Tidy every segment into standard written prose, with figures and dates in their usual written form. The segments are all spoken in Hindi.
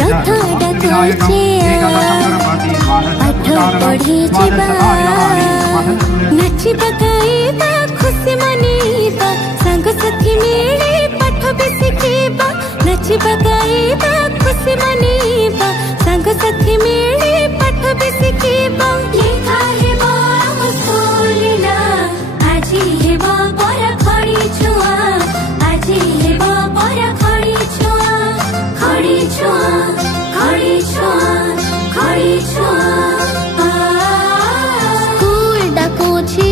रथ डकोचे पाठ पढ़ी जीवा नाची पकाइबा खुशी मनीबा संग साथी मिले पाठ भी शिखिबा नाची पकाइबा खुशी मनीबा संग साथी मिले पाठ भी शिखिबा लिखा हेबो स्कूल ना आजी हेबो पर खड़ी छुआ आजी हेबो पर खड़ी छुआ खड़ी छुआ खड़ी छुआ खड़ी छुआ स्कूल डाकुछि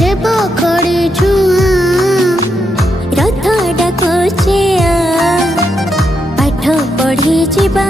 हेबो खड़ी छुआ रथ डाकुछि पाठ पढ़ी जीवा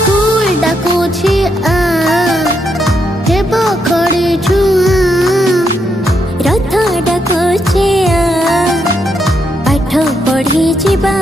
स्कूल डाकुछि हेबो खड़ी छुआ रथ डाकुछि पाठ पढ़ी जीवा।